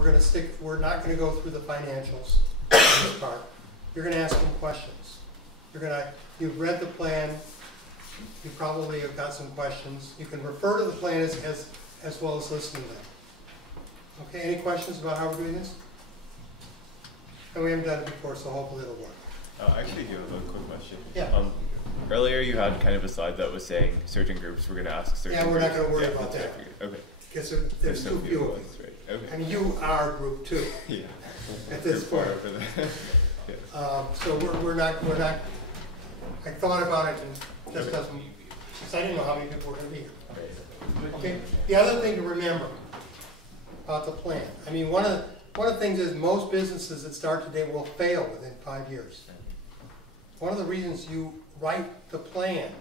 we're not gonna go through the financials in this part. You're gonna ask them questions. You've read the plan, you probably have got some questions. You can refer to the plan as well as listen to them. Okay, any questions about how we're doing this? And we haven't done it before, so hopefully it'll work. Actually, do have a quick question. Yeah. Earlier you had kind of a slide that was saying certain groups were going to ask certain groups. Yeah, we're not going to worry about that. Okay. Because there's too few of us. Right. Okay. I mean, you are group two. Yeah. At this point. Yes. So we're not, I thought about it and just doesn't, because I didn't know how many people were going to be here. Okay. The other thing to remember about the plan, I mean, one of the things is most businesses that start today will fail within 5 years. One of the reasons you write the plan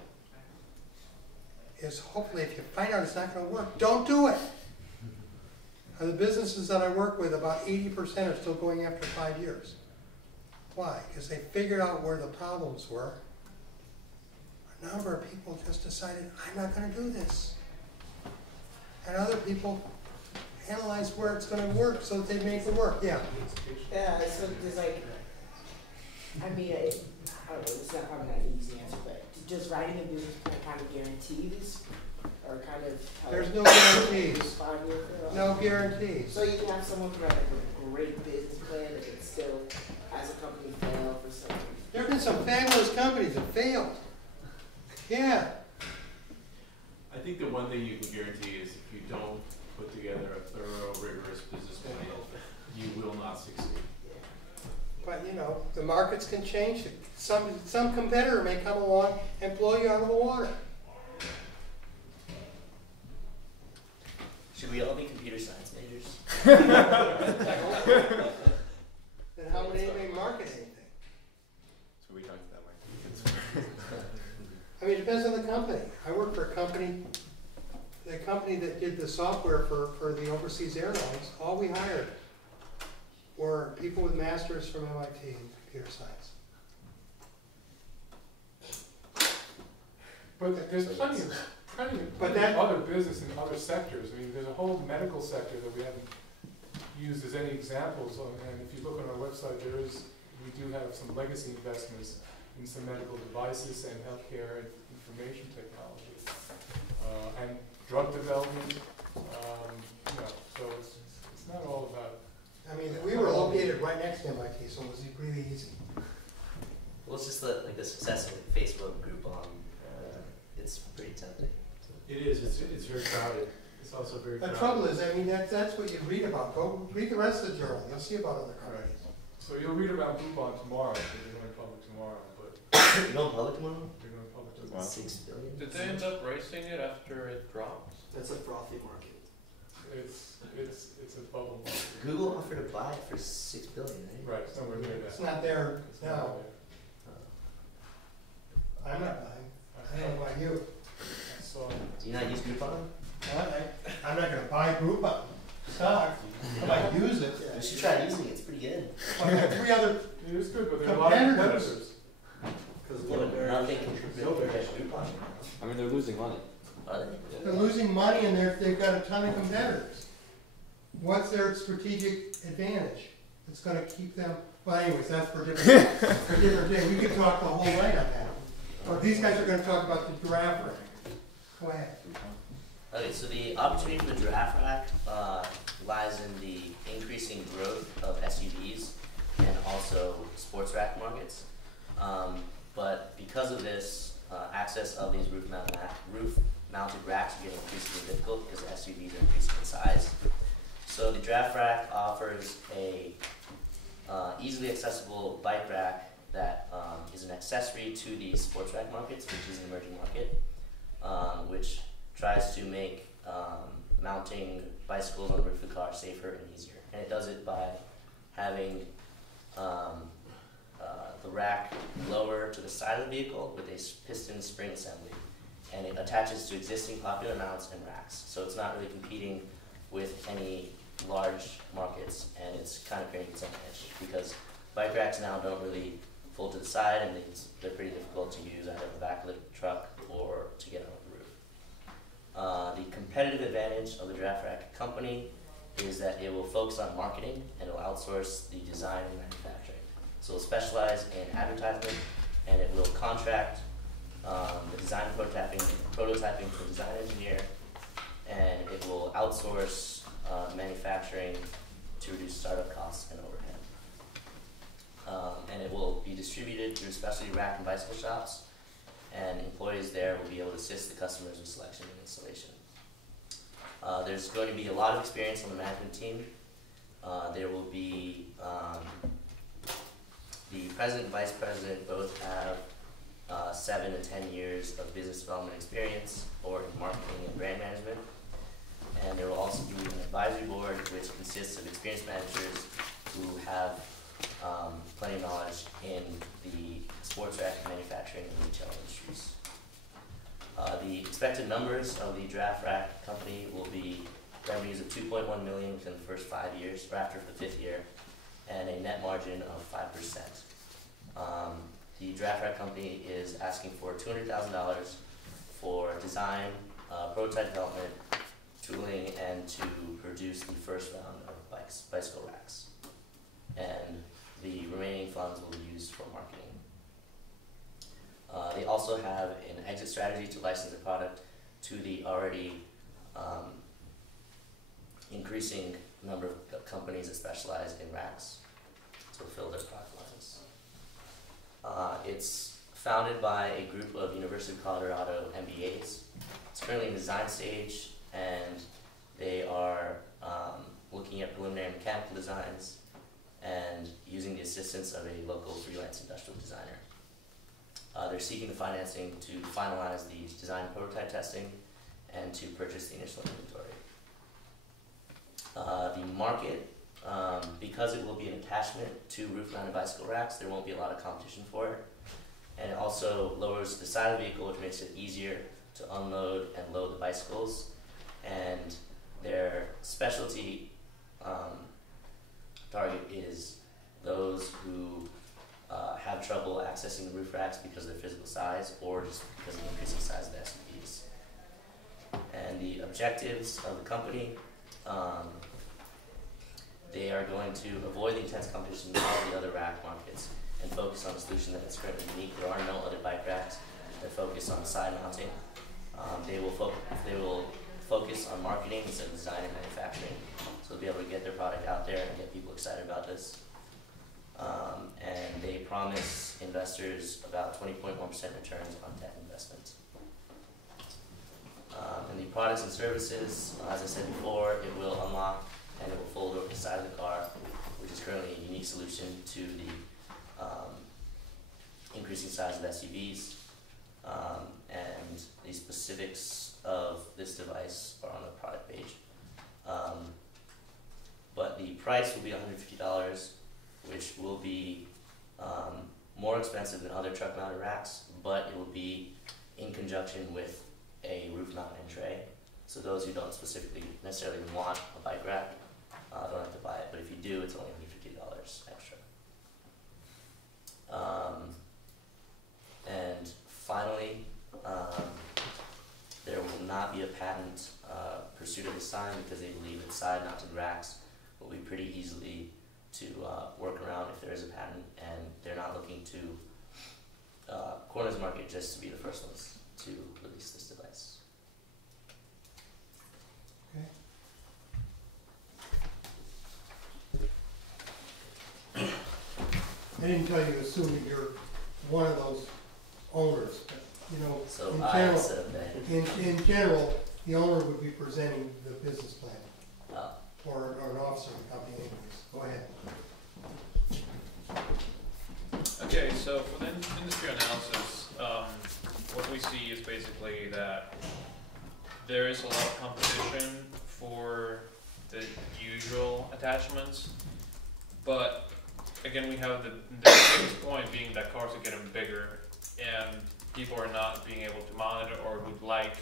is hopefully if you find out it's not going to work, don't do it. The businesses that I work with, about 80% are still going after 5 years. Why? Because they figured out where the problems were. A number of people just decided, I'm not going to do this. And other people analyze where it's going to work so that they make it work. Yeah. Yeah, so there's like, I mean, I don't know, it's not probably not an easy answer, but does writing a business plan kind of guarantee this? Or kind of there's no guarantees. 5 years? No guarantees. So you can have someone who write like a great business plan that can still, as a company, fail for some reason. There have been some fabulous companies that failed. Yeah. I think the one thing you can guarantee is if you don't put together a thorough, rigorous business plan, you will not succeed. But you know, the markets can change. Some competitor may come along and blow you out of the water. Should we all be computer science majors? Then how would anybody market anything? So we talked that way. I mean, it depends on the company. I work for a company, the company that did the software for the overseas airlines. All we hired were people with masters from MIT in computer science. But there's plenty of other business in other sectors. I mean, there's a whole medical sector that we haven't used as any examples. And if you look on our website, we do have some legacy investments in some medical devices and healthcare and information technology, and drug development. So it's not all about. I mean, we were located right next to MIT, so it was really easy. Well, it's just the success of Facebook, Groupon. It's pretty tempting. It is. It's very crowded. It's also very crowded. The trouble is, I mean, that's what you read about. Go read the rest of the journal. You'll see about other companies. So you'll read about Groupon tomorrow, because they're going public tomorrow. But you're going public tomorrow? They're going public tomorrow. 6 billion. Did they end up racing it after it dropped? That's a frothy market. It's a bubble market. Google offered to buy it for $6 billion, right? Right, somewhere near that. It's not there now. Not I'm not buying. I don't know about you. So, do you not use Groupon? I'm not going to buy Groupon stock. I might use it. You should try using it. It's pretty good. Well, I have 3 other it is good, but there are a lot of competitors. Because nothing can compare to Groupon. I mean, they're losing money. Are they? They're losing money and they've got a ton of competitors. What's their strategic advantage? It's going to keep them. Well, anyways, that's for different day. We could talk the whole night on that. But these guys are going to talk about the giraffe rack. Go ahead. Okay, so the opportunity for the giraffe rack lies in the increasing growth of SUVs and also sports rack markets. But because of this, access of these roof-mounted racks are getting increasingly difficult because SUVs are increasing in size. So the giraffe rack offers a easily accessible bike rack that is an accessory to the sports rack markets, which is an emerging market, which tries to make mounting bicycles on the roof of the car safer and easier. And it does it by having the rack lower to the side of the vehicle with a piston spring assembly. And it attaches to existing popular mounts and racks. So it's not really competing with any large markets, and it's kind of creating its own niche because bike racks now don't really fold to the side, and they're pretty difficult to use either in the back of the truck or to get on the roof. The competitive advantage of the giraffe rack company is that it will focus on marketing and it will outsource the design and manufacturing. So it will specialize in advertisement, and it will contract the design prototyping to a design engineer, and it will outsource manufacturing to reduce startup costs and overhead. And it will be distributed through specialty rack and bicycle shops, and employees there will be able to assist the customers with selection and installation. There's going to be a lot of experience on the management team. There will be the president and vice president both have 7 to 10 years of business development experience or in marketing and brand management. And there will also be an advisory board which consists of experienced managers who have plenty of knowledge in the sports rack manufacturing and retail industries. The expected numbers of the Giraffe Rack company will be revenues of $2.1 million within the first 5 years, or after the 5th year, and a net margin of 5%. The Giraffe Rack company is asking for $200,000 for design, prototype development, tooling, and to produce the first round of bicycle racks. And the remaining funds will be used for marketing. They also have an exit strategy to license the product to the already increasing number of companies that specialize in racks to fill their product lines. It's founded by a group of University of Colorado MBAs. It's currently in the design stage, and they are looking at preliminary mechanical designs and using the assistance of a local freelance industrial designer. They're seeking the financing to finalize the design and prototype testing and to purchase the initial inventory. The market, because it will be an attachment to roof-mounted bicycle racks, there won't be a lot of competition for it. And it also lowers the side of the vehicle, which makes it easier to unload and load the bicycles. And their specialty target is those who have trouble accessing the roof racks because of their physical size or just because of the increasing size of the SUVs. And the objectives of the company, they are going to avoid the intense competition in all the other rack markets and focus on a solution that is currently unique. There are no other bike racks that focus on side mounting. They will focus on marketing instead of design and manufacturing, so they'll be able to get their product out there and get people excited about this. And they promise investors about 20.1% returns on tech investment. And the products and services, as I said before, it will unlock and it will fold over the side of the car, which is currently a unique solution to the increasing size of SUVs. And the specifics of this device are on the product page. But the price will be $150, which will be more expensive than other truck-mounted racks, but it will be in conjunction with a roof-mounted tray. So those who don't specifically necessarily want a bike rack don't have to buy it, but if you do, it's only $150 extra. And finally, there will not be a patent pursuit of this time because they believe that side-mounted racks will be pretty easily to work around if there is a patent, and they're not looking to corner the market just to be the first ones to release this device. Okay. I didn't tell you, assuming you're one of those owners, but, you know, So in I general, instead of they. in general, the owner would be presenting the business plan, Oh. or an officer of the company anyways. Go ahead. Okay, so for the industry analysis, what we see is basically that there is a lot of competition for the usual attachments, but again, we have the biggest point being that cars are getting bigger and people are not being able to monitor or would like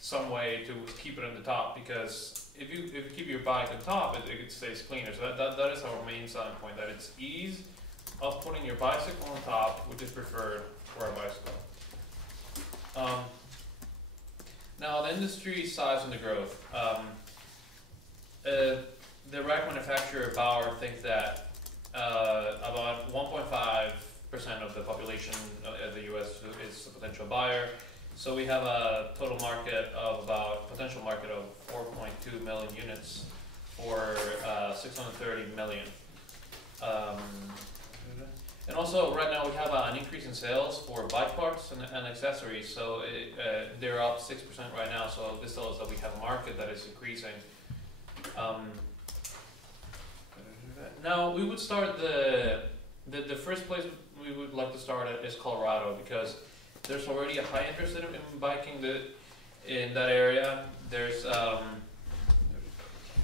some way to keep it on the top, because if you keep your bike on top, it stays cleaner. So that is our main selling point, that it's ease of putting your bicycle on top, which is preferred for a bicycle. Now the industry size and the growth. the rack manufacturer Bauer thinks that about 1.5% of the population of the U.S. is a potential buyer. So we have a total market of potential market of 4.2 million units for 630 million. And also right now we have an increase in sales for bike parts and accessories. So they're up 6% right now. So this tells us that we have a market that is increasing. Now we would start the first place we would like to start at is Colorado, because there's already a high interest in biking in that area. There's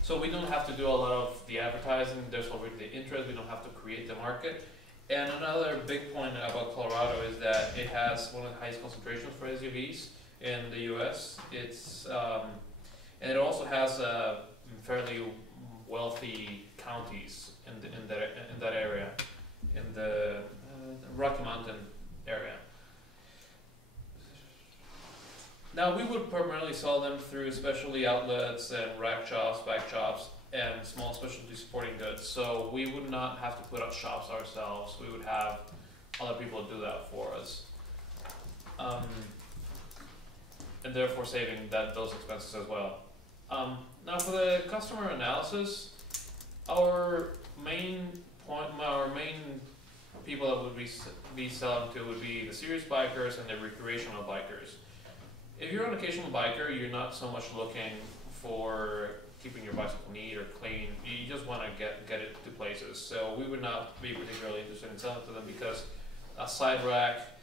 so we don't have to do a lot of the advertising. There's already the interest. We don't have to create the market. And another big point about Colorado is that it has one of the highest concentrations for SUVs in the U.S. It's and it also has fairly wealthy counties in that area, in the Rocky Mountain area. Now we would primarily sell them through specialty outlets and rack shops, bike shops, and small specialty sporting goods. So we would not have to put up shops ourselves. We would have other people do that for us, and therefore saving those expenses as well. Now for the customer analysis, our main people that would be selling to would be the serious bikers and the recreational bikers. If you're an occasional biker, you're not so much looking for keeping your bicycle neat or clean. You just want to get it to places. So we would not be particularly interested in selling to them, because a side rack,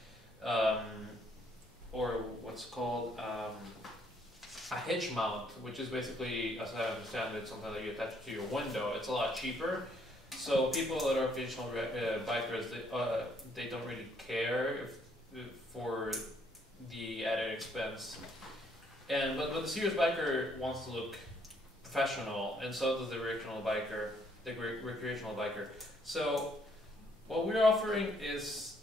or what's called a hitch mount, which is basically, as I understand it, something that you attach to your window. It's a lot cheaper. So people that are occasional bikers, they don't really care for the added expense. But the serious biker wants to look professional, and so does the recreational biker. So what we're offering is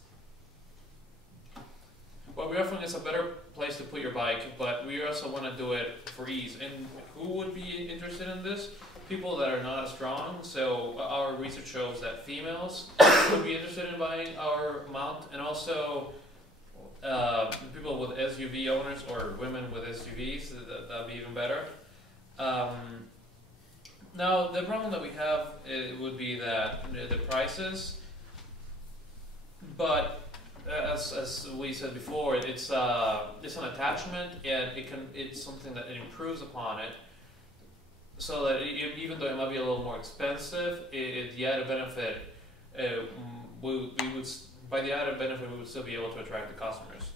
a better place to put your bike, but we also want to do it for ease. And who would be interested in this? People that are not as strong. So our research shows that females would be interested in buying our mount, and also people with SUV owners or women with SUVs. That'd be even better. Now the problem that we have would be that the prices, but as we said before, it's an attachment, and it's something that it improves upon it, so that even though it might be a little more expensive, the added benefit by the added benefit we would still be able to attract the customers.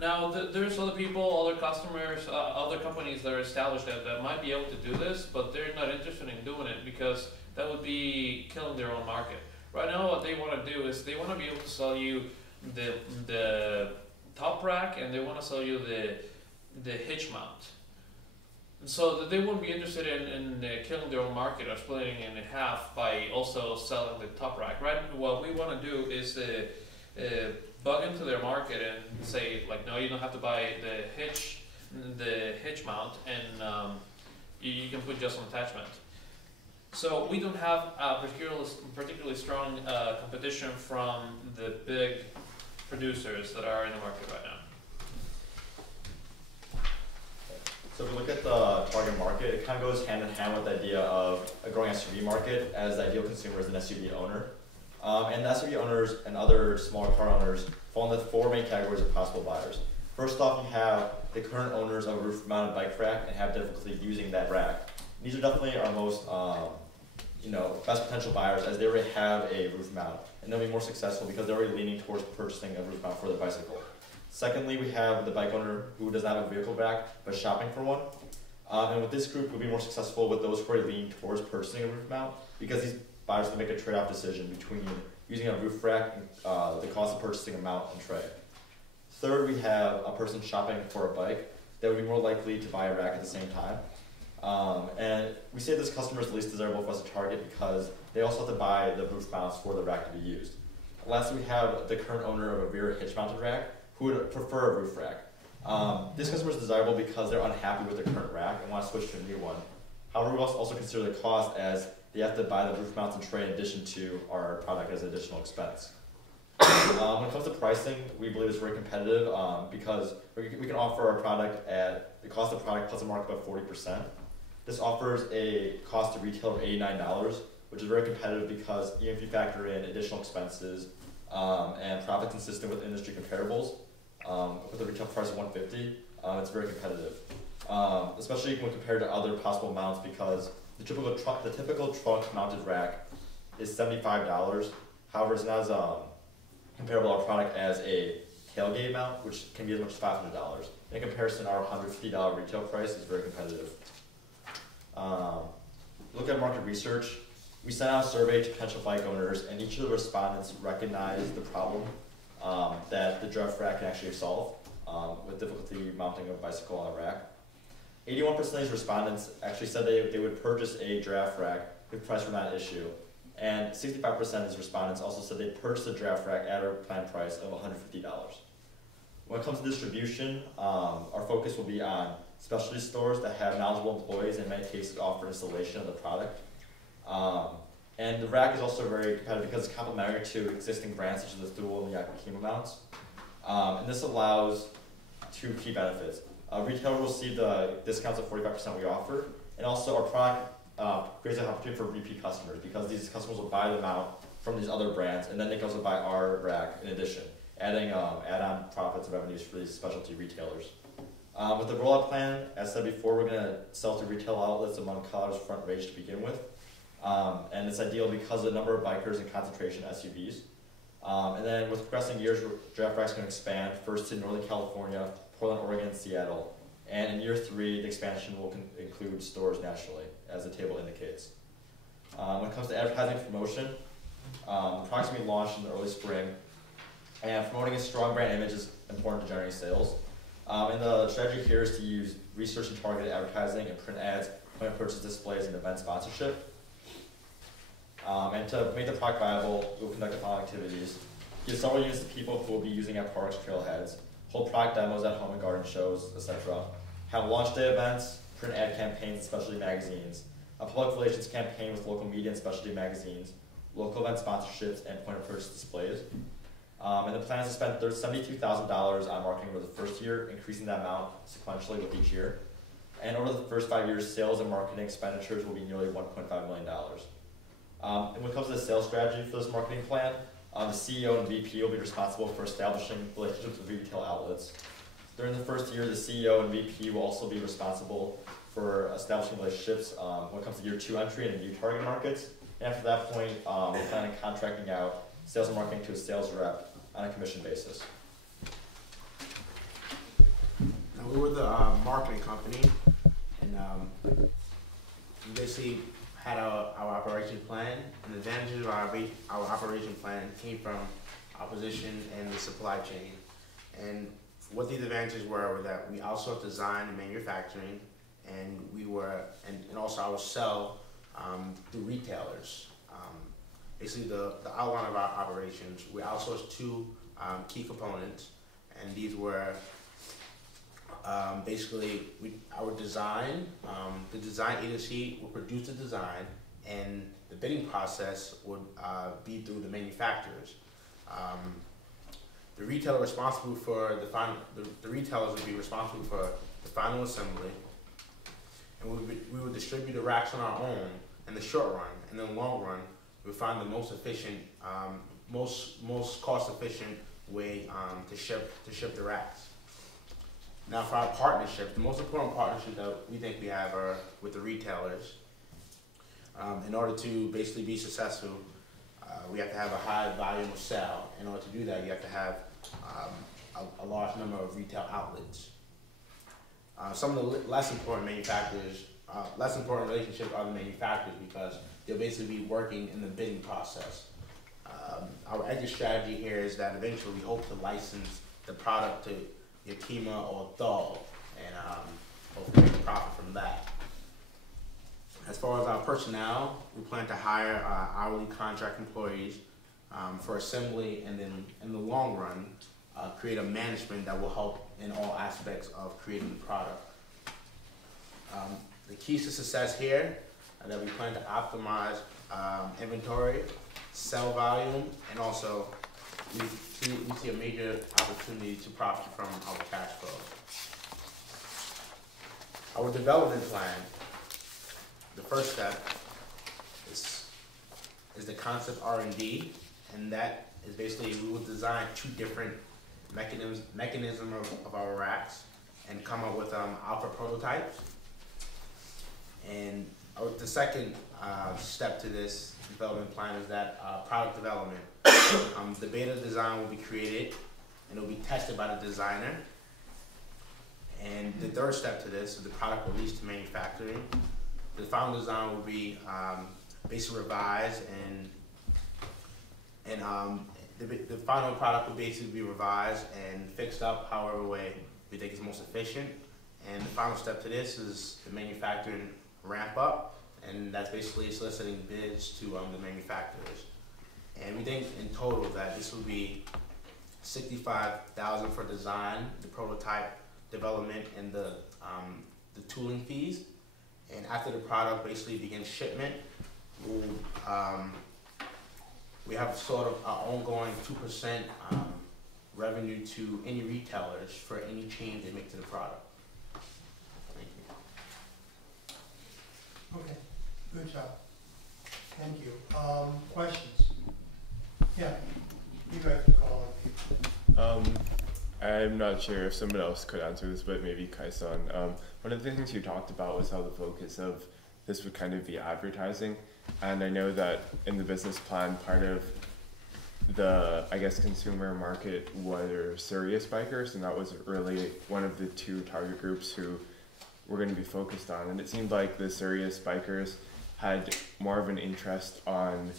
Now there's other people, other customers, other companies that are established that might be able to do this, but they're not interested in doing it because that would be killing their own market. Right now what they want to do is they want to be able to sell you the top rack, and they want to sell you the hitch mount. So they wouldn't be interested in killing their own market or splitting it in half by also selling the top rack. Right? What we want to do is bug into their market and say, like, no, you don't have to buy the hitch mount, and you can put just an attachment. So we don't have a particularly strong competition from the big producers that are in the market right now. So if we look at the target market, it kind of goes hand in hand with the idea of a growing SUV market, as the ideal consumer is an SUV owner. And the SUV owners and other smaller car owners fall into 4 main categories of possible buyers. First off, you have the current owners of a roof-mounted bike rack and have difficulty using that rack. These are definitely our most best potential buyers, as they already have a roof mount, and they'll be more successful because they're already leaning towards purchasing a roof mount for their bicycle. Secondly, we have the bike owner who does not have a vehicle rack but shopping for one. And with this group, we'll be more successful with those who are leaning towards purchasing a roof mount, because these buyers can make a trade-off decision between using a roof rack and the cost of purchasing a mount and tray. Third, we have a person shopping for a bike that would be more likely to buy a rack at the same time. And we say this customer is the least desirable for us to target because they also have to buy the roof mounts for the rack to be used. Lastly, we have the current owner of a rear hitch-mounted rack who would prefer a roof rack. This customer is desirable because they're unhappy with their current rack and want to switch to a new one. However, we also consider the cost as they have to buy the roof mounts and tray in addition to our product as an additional expense. When it comes to pricing, we believe it's very competitive because we can offer our product at the cost of the product plus a markup of 40%. This offers a cost to retail of $89, which is very competitive because even if you factor in additional expenses and profit consistent with industry comparables, with a retail price of $150, it's very competitive. Especially when compared to other possible mounts, because the typical trunk mounted rack is $75. However, it's not as comparable to our product as a tailgate mount, which can be as much as $500. In comparison, our $150 retail price is very competitive. Look at market research. We sent out a survey to potential bike owners, and each of the respondents recognized the problem that the giraffe rack can actually solve with difficulty mounting a bicycle on a rack. 81% of these respondents actually said they would purchase a giraffe rack if price were not an issue. And 65% of these respondents also said they'd purchase a giraffe rack at a planned price of $150. When it comes to distribution, our focus will be on specialty stores that have knowledgeable employees and in many cases offer installation of the product. And the rack is also very competitive because it's complementary to existing brands such as the Thule and the Yakima mounts. And this allows two key benefits. Retailers will see the discounts of 45% we offer, and also our product creates an opportunity for repeat customers because these customers will buy the mount from these other brands, and then they can also buy our rack in addition, adding add-on profits and revenues for these specialty retailers. With the rollout plan, as said before, we're going to sell to retail outlets among Colorado's front range to begin with. And it's ideal because of the number of bikers and concentration SUVs. And then with progressing years, Giraffe Rack's going to expand first to Northern California, Portland, Oregon, and Seattle. And in year 3, the expansion will include stores nationally, as the table indicates. When it comes to advertising and promotion, the product's going to be launched in the early spring. And promoting a strong brand image is important to generate sales. And the strategy here is to use research and targeted advertising and print ads, point of purchase displays, and event sponsorship. And to make the product viable, we'll conduct the following activities. Give several units to people who will be using at parks, trailheads, hold product demos at home and garden shows, etc. Have launch day events, print ad campaigns and specialty magazines, a public relations campaign with local media and specialty magazines, local event sponsorships, and point of purchase displays. And the plan is to spend $72,000 on marketing over the first year, increasing that amount sequentially with each year. And over the first 5 years, sales and marketing expenditures will be nearly $1.5 million. And when it comes to the sales strategy for this marketing plan, the CEO and VP will be responsible for establishing relationships with retail outlets. During the first year, the CEO and VP will also be responsible for establishing relationships when it comes to year 2 entry into new target markets. And after that point, we're planning on contracting out sales and marketing to a sales rep on a commission basis. Now, we were the marketing company, and we basically had our operation plan, and the advantages of our operation plan came from our position in the supply chain. And what these advantages were that we outsourced design and manufacturing, and and also I would sell through retailers. Basically, the outline of our operations, we outsourced 2 key components, and these were basically our design. The design agency would produce the design, and the bidding process would be through the manufacturers. The retailer responsible for the retailers would be responsible for the final assembly, and we would distribute the racks on our own in the short run, and in the long run, we find the most efficient, most cost-efficient way to ship the racks. Now, for our partnerships, the most important partnership that we think we have are with the retailers. In order to basically be successful, we have to have a high volume of sale. In order to do that, you have to have a large number of retail outlets. Some of the less important relationships are the manufacturers because they'll basically be working in the bidding process. Our exit strategy here is that eventually we hope to license the product to Yakima or Thule and hopefully make a profit from that. As far as our personnel, we plan to hire hourly contract employees for assembly, and then in the long run, create a management that will help in all aspects of creating the product. the keys to success here are that we plan to optimize inventory, sell volume, and also we see a major opportunity to profit from our cash flow. Our development plan, the first step is the concept R&D, and that is basically we will design 2 different mechanism of our racks and come up with alpha prototypes. And the second step to this development plan is that product development. The beta design will be created and it will be tested by the designer. And the third step to this is the product release to manufacturing. The final design will be basically revised and the final product will basically be revised and fixed up however way we think is most efficient. And the final step to this is the manufacturing ramp up, and that's basically soliciting bids to the manufacturers. And we think in total that this will be $65,000 for design, the prototype development, and the tooling fees. And after the product basically begins shipment, we have sort of our ongoing 2% revenue to any retailers for any change they make to the product. Thank you. Okay, good job. Thank you. Questions? Yeah, you guys can call it. I'm not sure if someone else could answer this, but maybe Kai-san. One of the things you talked about was how the focus of this would kind of be advertising. And I know that in the business plan, part of the, I guess, consumer market were serious bikers, and that was really one of the 2 target groups who we're going to be focused on. And it seemed like the serious bikers had more of an interest on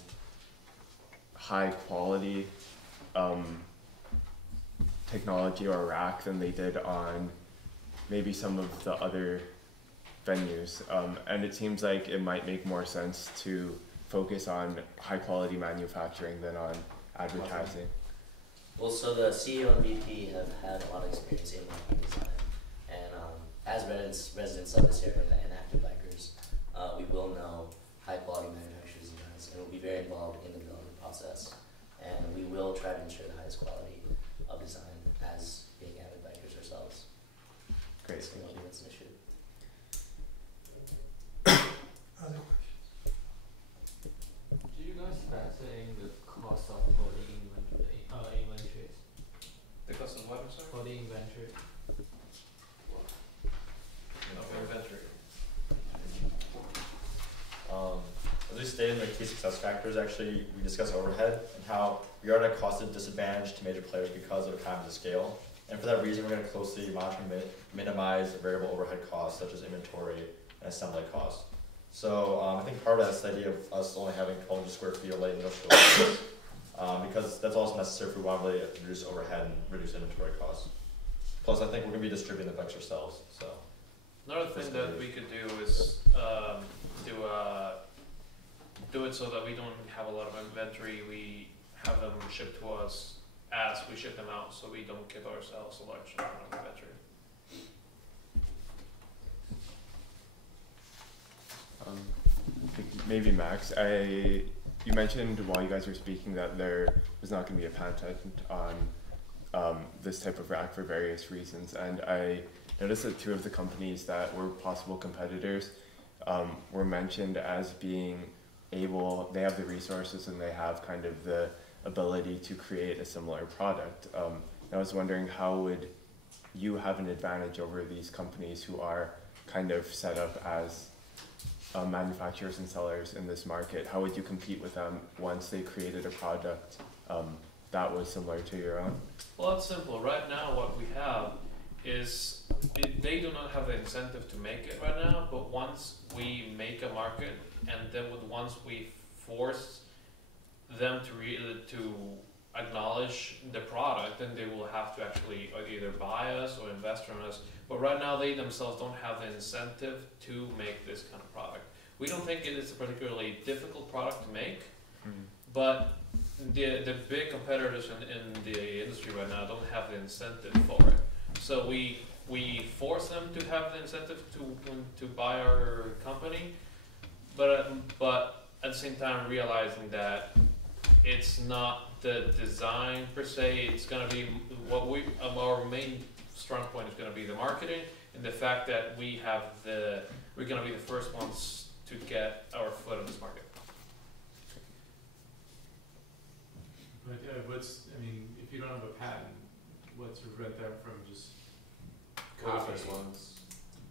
high quality technology or rack than they did on maybe some of the other venues. And it seems like it might make more sense to focus on high quality manufacturing than on advertising. Well, so the CEO and VP have had a lot of experience in market design, and as residents of this area and active bikers, we will know high quality manufacturers' designs, and we'll be very involved in the development process, and we will try to ensure the highest quality of design as being avid bikers ourselves. Great, So thank you. that's an issue. Other questions? Do you guys factor in the cost of holding inventories? The cost of what, I'm sorry? For the inventory? Of inventory. As we stated in the key success factors, actually, we discussed overhead and how we are at a cost disadvantage to major players because of economies of scale. And for that reason, we're going to closely monitor and minimize variable overhead costs such as inventory and assembly costs. So I think part of that is the idea of us only having 1,200 square feet of light industrial space, because that's also necessary if we want to really reduce overhead and reduce inventory costs. Plus, I think we're going to be distributing the bikes ourselves. So Another thing that we could do is do it so that we don't have a lot of inventory. We have them shipped to us as we ship them out, so we don't give ourselves a large amount of inventory. Maybe Max, you mentioned while you guys were speaking that there was not going to be a patent on this type of rack for various reasons, and I noticed that 2 of the companies that were possible competitors were mentioned as being able, they have the resources and they have kind of the ability to create a similar product. And I was wondering, how would you have an advantage over these companies who are kind of set up as manufacturers and sellers in this market? How would you compete with them once they created a product that was similar to your own? Well, it's simple. Right now, what we have is they do not have the incentive to make it right now, but once we make a market, and then once we force them to acknowledge the product, then they will have to actually either buy us or invest from us. But right now, they themselves don't have the incentive to make this kind of product. We don't think it is a particularly difficult product to make, but the big competitors in the industry right now don't have the incentive for it. So we force them to have the incentive to buy our company, but at the same time realizing that it's not the design per se. It's gonna be what our main strong point is gonna be the marketing and the fact that we're gonna be the first ones to get our foot on this market. But if you don't have a patent, what's to prevent them from just copying ones?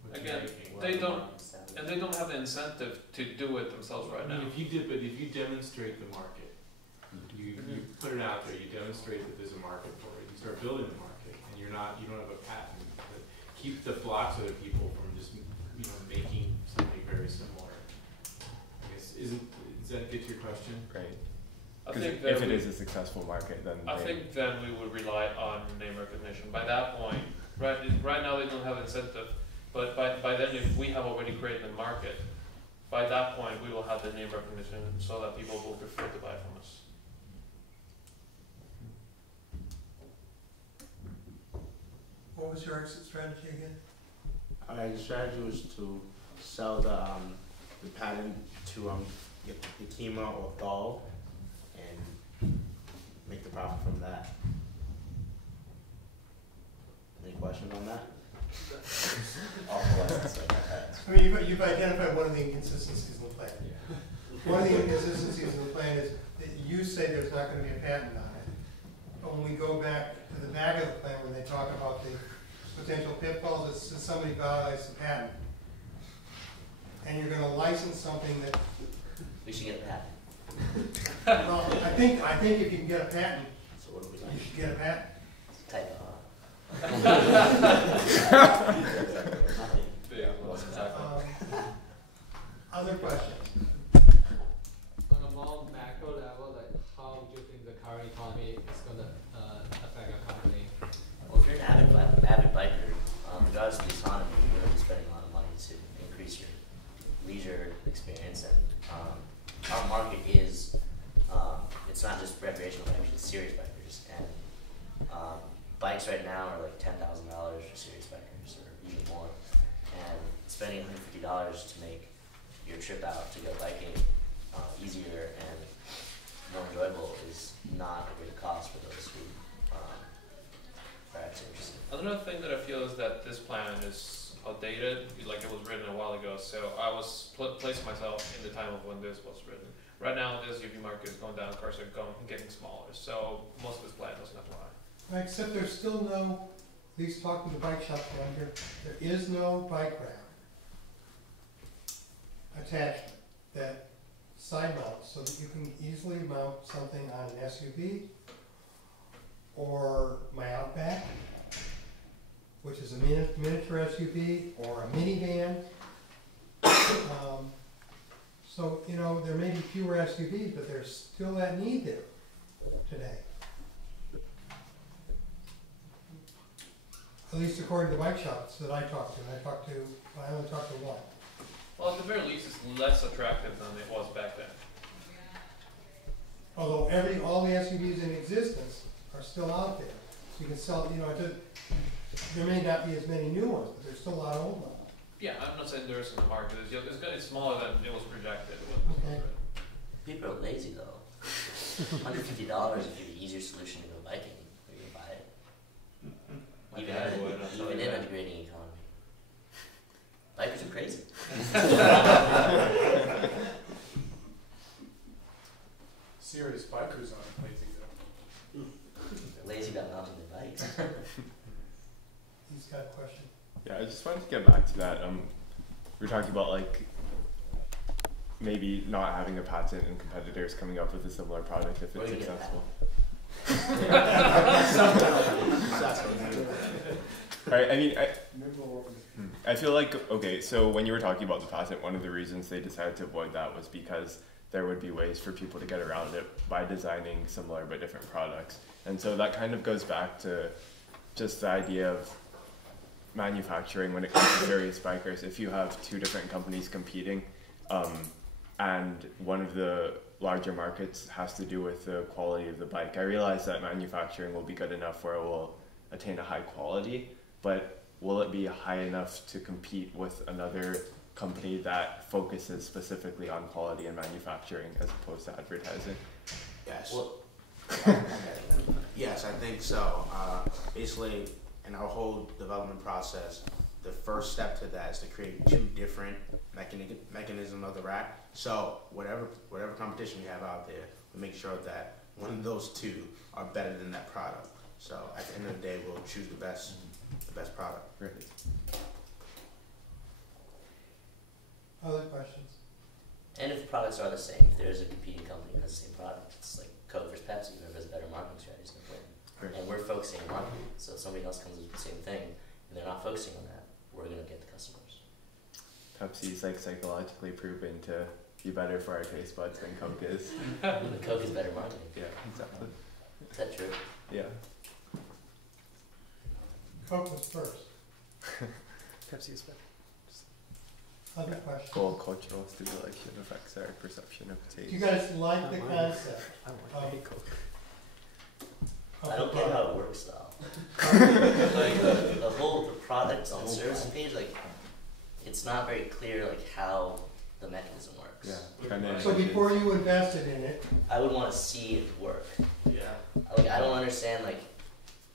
what you're Again, making? they don't have the incentive to do it themselves right now. If you demonstrate the market, you put it out there, you demonstrate that there's a market for it, you start building the market, and you don't have a patent that keep the blocks of the people from just making something very similar. I guess does that get your question? Right. I Because think if it is a successful market, then I think then we would rely on name recognition. By that point, right now they don't have incentive, but by then if we have already created the market, by that point we will have the name recognition so that people will prefer to buy from us. What was your exit strategy again? The strategy was to sell the patent to Yakima or Fogel and make the profit from that. Any questions on that? I mean, you've identified one of the inconsistencies in the plan. One of the inconsistencies in the plan is that you say there's not going to be a patent on it. But when we go back to the back of the plan where they talk about the potential pitfalls, it says somebody violates the patent. And you're going to license something that. We should get a patent. Well, I think if you can get a patent, So what do we you should get a patent. Type of. Other questions? On a more macro level, like how do you think the current economy is gonna affect your company? Well, if you're an avid biker, regardless of the economy, you're going to be spending a lot of money to increase your leisure experience. And our market is, it's not just recreational bikers, it's serious bikers. And bikes right now are like $10,000 for serious bikers or even more. And spending $150 to make your trip out to go biking easier and more enjoyable is not a great cost for those who are actually interested. Another thing that I feel is that this plan is outdated, like it was written a while ago. So I was placing myself in the time of when this was written. Right now, the SUV market is going down, cars are getting smaller. So most of this plan doesn't apply. Except there's still no, at least talking to bike shops around here, there is no bike rack attachment that side mounts so that you can easily mount something on an SUV or my Outback, which is a miniature SUV, or a minivan. So, there may be fewer SUVs, but there's still that need there today. At least according to bike shops that I talked to, I only talked to one. Well, at the very least, it's less attractive than it was back then. Although all the SUVs in existence are still out there. So you can sell, there may not be as many new ones, but there's still a lot of old ones. Yeah, I'm not saying there isn't a market. It's smaller than it was projected. Okay. People are lazy though. $150 if you're the easier solution to go biking, are you gonna buy it? Even in a degrading economy. Bikers are crazy. Serious bikers aren't lazy though. They're lazy about mounting their bikes. He's got a question. Yeah, I just wanted to get back to that. We were talking about maybe not having a patent and competitors coming up with a similar product if Where it's do you get a successful. Right, I feel like, okay, so when you were talking about the patent, one of the reasons they decided to avoid that was because there would be ways for people to get around it by designing similar but different products. And so that kind of goes back to just the idea of manufacturing when it comes to various bikers. If you have two different companies competing, and one of the larger markets has to do with the quality of the bike, I realize that manufacturing will be good enough where it will attain a high quality, but will it be high enough to compete with another company that focuses specifically on quality and manufacturing as opposed to advertising? Yes. Well, Yes, I think so. Basically, in our whole development process, the first step to that is to create two different mechanisms of the rack. So whatever competition we have out there, we make sure that one of those two are better than that product. So at the end of the day, we'll choose the best product. Right. Other questions? and if products are the same, if there's a competing company that has the same product, it's like Coke versus Pepsi, whoever has a better marketing strategy is going to win. Right. And we're focusing on marketing, so if somebody else comes with the same thing, and they're not focusing on that, we're going to get the customers. Pepsi's like psychologically proven to be better for our taste buds than Coke is. The Coke is better marketing. Yeah, exactly. Is that true? Yeah. Coke was first. Pepsi is better. Other questions? Cool cultural stimulation affects our perception of Do taste. you guys like the concept? I hate Coke. I don't get how it works though. Like the products on the service page, like it's not very clear like how the mechanism works. Yeah. Kinda So before you invested in it, I would want to see it work. Yeah. Like I don't understand, like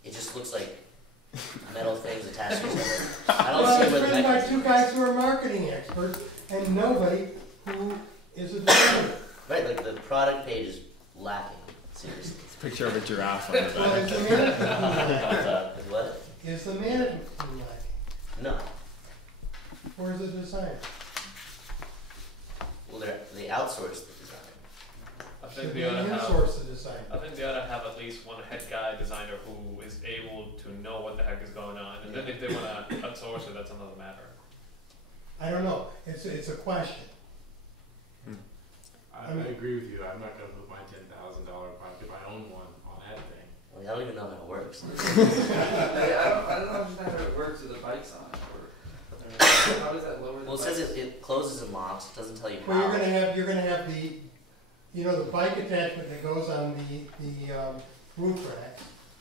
it just looks like metal things attached to each other. I don't well, see it's where the written by mechanism two guys who are marketing experts and nobody who is a designer. Right, like the product page is lacking. Seriously. It's a picture of a giraffe on the Well, back. is the management team lacking? What? Is the management team lacking? No. Or is it design? Well, they outsource the design. I Should think they they ought to have. insource the design? I think they ought to have at least one head guy designer who is able to know what the heck is going on, and then if they want to outsource it, that's another matter. I don't know. It's a question. I agree with you. I'm not gonna put my $10,000 product if I own one on that thing. I mean, I don't even know how it works. I don't understand how it works with the bikes on it, or how does that lower the Well, it bikes? says it closes and locks. It doesn't tell you Well, how. you're gonna have the, you know, the bike attachment that goes on the roof rack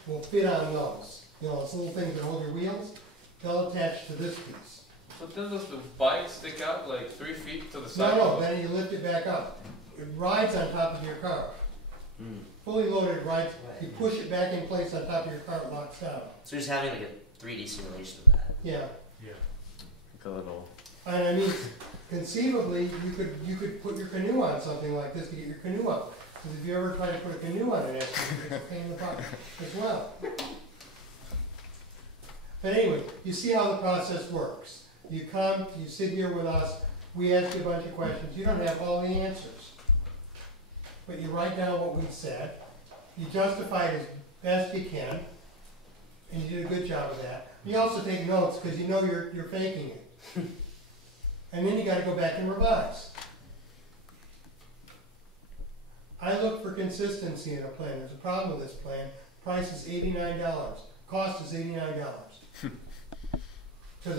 will fit on those. You know, those little things that hold your wheels, they'll attach to this piece. But then does the bike stick out like 3 feet to the No, side? no, then you lift it back up. It rides on top of your car. Fully loaded rides, you push it back in place on top of your car, it locks down. So you're just having like a 3D simulation of that. Yeah, Like a little. and I mean, conceivably, you could put your canoe on something like this to get your canoe up. Because if you ever try to put a canoe on an SUV, it's a pain in the butt as well. But anyway, you see how the process works. You come, you sit here with us, we ask you a bunch of questions, you don't have all the answers. But you write down what we said, you justify it as best you can, and you did a good job of that. You also take notes, because you know you're faking it. And then you gotta go back and revise. I look for consistency in a plan. There's a problem with this plan. Price is $89. Cost is $89. To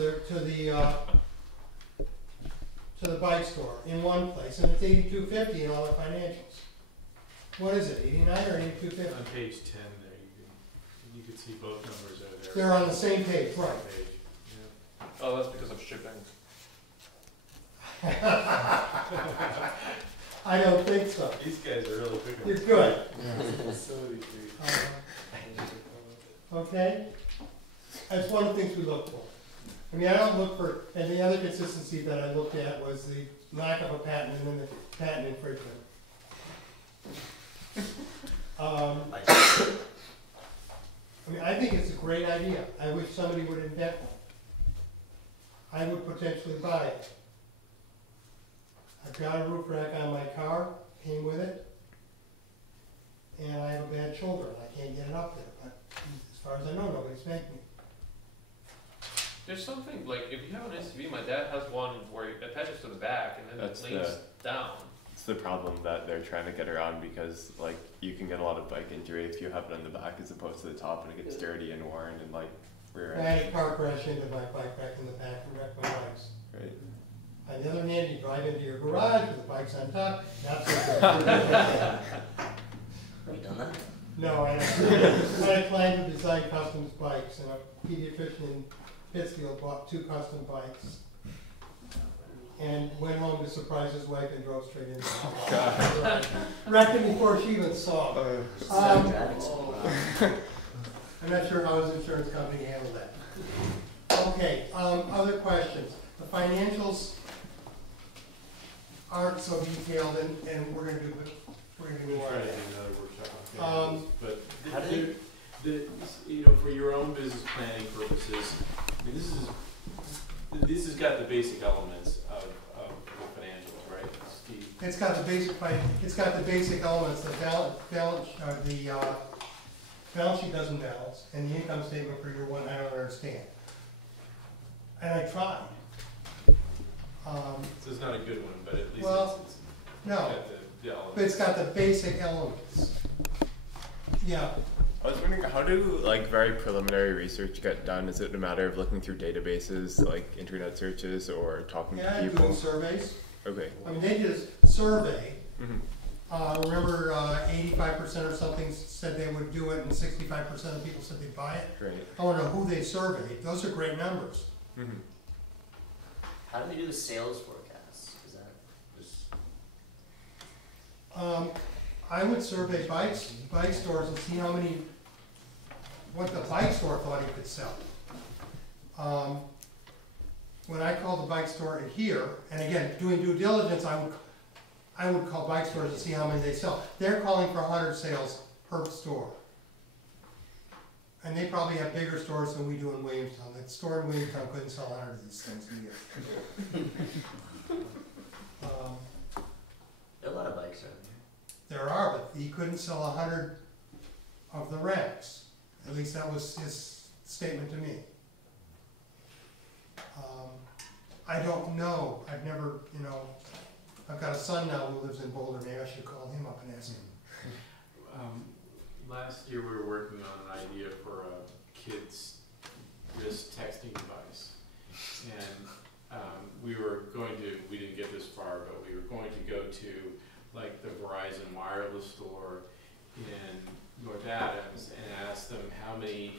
the bike store in one place, and it's $82.50 in all the financials. What is it, 89 or 82.50? On page 10 there, you can see both numbers are there. They're on the same page, right? Page, yeah. Oh, that's because of shipping. I don't think so. These guys are really quick. You're good. Facility fee. Okay? That's one of the things we look for. I mean, I don't look for, and the other consistency that I looked at was the lack of a patent and then the patent infringement. I mean, I think it's a great idea. I wish somebody would invent one. I would potentially buy it. I've got a roof rack on my car, came with it, and I have a bad shoulder, and I can't get it up there, but as far as I know, nobody's making it. There's something like if you have an SUV, my dad has one where it attaches to the back and then That's it leans down. It's the problem that they're trying to get around because like you can get a lot of bike injury if you have it on the back as opposed to the top, and it gets dirty and worn and like rear I end. had a car crash into my bike back in the back and wrecked my legs. Right. On the other hand, you drive into your garage with the bikes on top, not so good. Have you done that? No, I had a client who designed custom bikes, and a pediatrician in Pittsfield bought 2 custom bikes and went home to surprise his wife and drove straight into the house. Wrecked it before she even saw him. Driving school. I'm not sure how his insurance company handled that. Okay, other questions? The financials aren't so detailed, and we're gonna do We'll try to do another workshop on Um, financials, but how do for your own business planning purposes, I mean, this has got the basic elements of the financials, right, Steve? It's got the basic elements. The balance sheet doesn't balance, and the income statement for year 1 I don't understand. And I tried. So it's not a good one, but at least Well, it's No, got the elements. but it's got the basic elements. Yeah. I was wondering, how do like very preliminary research get done? Is it a matter of looking through databases, like internet searches, or talking Yeah, to people? doing surveys. Okay. I mean, they did a survey. Mm-hmm. Remember, 85% or something said they would do it, and 65% of people said they'd buy it. Great. I want to know who they surveyed. Those are great numbers. Mm-hmm. How do we do the sales forecasts? Is that just I would survey bike stores and see what the bike store thought he could sell. When I called the bike store here, and again, doing due diligence, I would call bike stores to see how many they sell. They're calling for 100 sales per store. And they probably have bigger stores than we do in Williamstown. That store in Williamstown couldn't sell 100 of these things a year. there are a lot of bikes around here? There are, but he couldn't sell 100 of the racks. At least that was his statement to me. I don't know. I've never, I've got a son now who lives in Boulder. Maybe I should call him up and ask him. Last year we were working on an idea for a kid's wrist texting device. And we didn't get this far, but we were going to go to like the Verizon wireless store in North Adams and ask them how many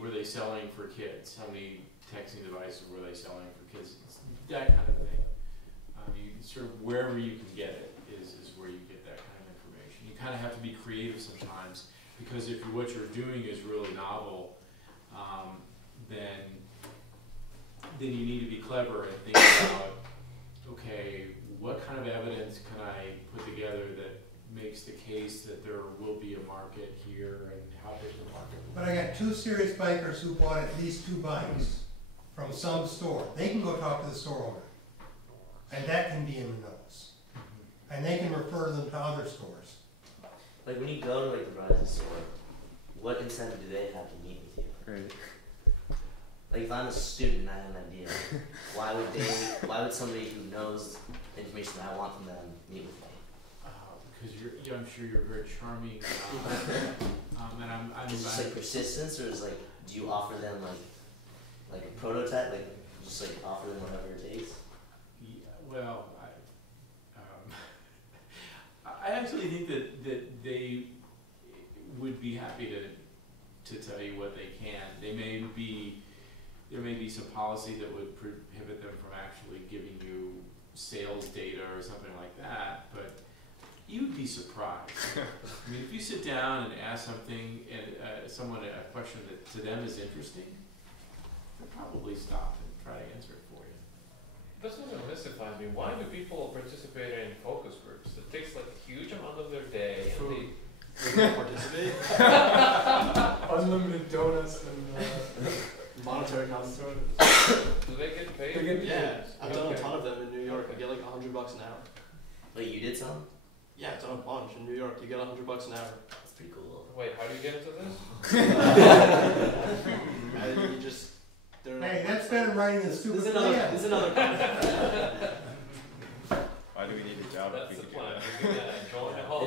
were they selling for kids? How many texting devices were they selling for kids? That kind of thing. You sort of, wherever you can get it is where you get that kind of information. You kind of have to be creative sometimes, because if what you're doing is really novel, then you need to be clever and think about, okay, what kind of evidence can I put together that makes the case that there will be a market here, and how big the market will be. But I got 2 serious bikers who bought at least 2 bikes from some store. They can go talk to the store owner, and that can be in the notes. And they can refer them to other stores. Like when you go to like the Verizon store, what incentive do they have to meet with you? Right. Like if I'm a student and I have an idea, why would somebody who knows the information that I want from them meet with me? Because I'm sure you're very charming, and I'm Is it just like persistence, or is like, do you offer them like a prototype, like just like offer them whatever it takes? Yeah, well, I actually think that they would be happy to tell you what they can. There may be some policy that would prohibit them from actually giving you sales data or something like that, but you'd be surprised. I mean, if you sit down and ask something and someone a question that to them is interesting, they'll probably stop and try to answer it for you. That's what mystifies me. Why do people participate in focus groups? It takes like a huge amount of their day, and they participate. Unlimited donuts and monetary compensation. Do they get paid? They get Yeah, I've done a Okay. ton of them in New York. I get like $100 an hour. Like you did some? Yeah, I've done a bunch in New York. You get $100 an hour. That's pretty cool. Wait, how do you get into this? You just Hey, that's better than writing a stupid plan. There's another Why do we need a job if That's we the can do plan. that? We can join the hall.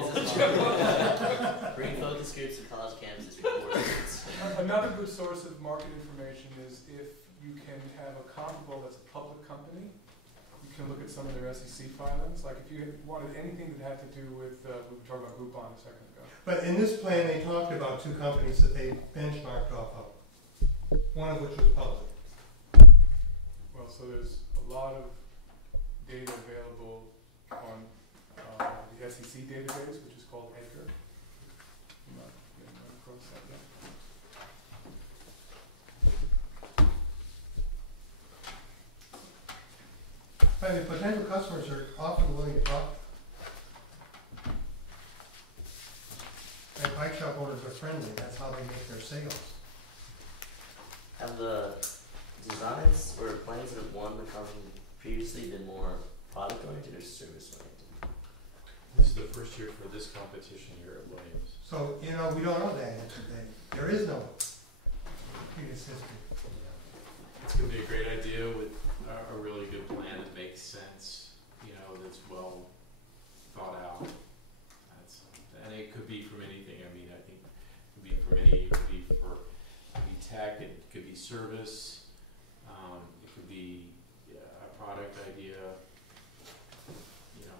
Bring focus groups to college campuses for courses. Another good source of market information is if you can have a comparable that's a public company. You can look at some of their SEC filings. Like if you wanted anything that had to do with, we were talking about Groupon a second ago. But in this plan, they talked about 2 companies that they benchmarked off of. one of which was public. Well, so there's a lot of data available on the SEC database, which is called Edgar. I'm not getting right across that yet. I mean, potential customers are often willing to talk. And bike shop owners are friendly, that's how they make their sales. Have the designs or plans that have won the company previously been more product oriented or service oriented? This is the first year for this competition here at Williams. So, you know, we don't know that yet today. There is no previous history. It's gonna be a great idea with a really good plan that makes sense, you know, that's well thought out. And it could be from anything, I mean, I think it could be from it could be tech, it could be service, it could be a product idea, you know.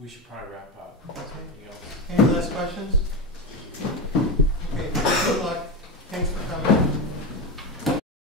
We should probably wrap up. Anything else? Any last questions? Okay, good luck. Thanks for coming.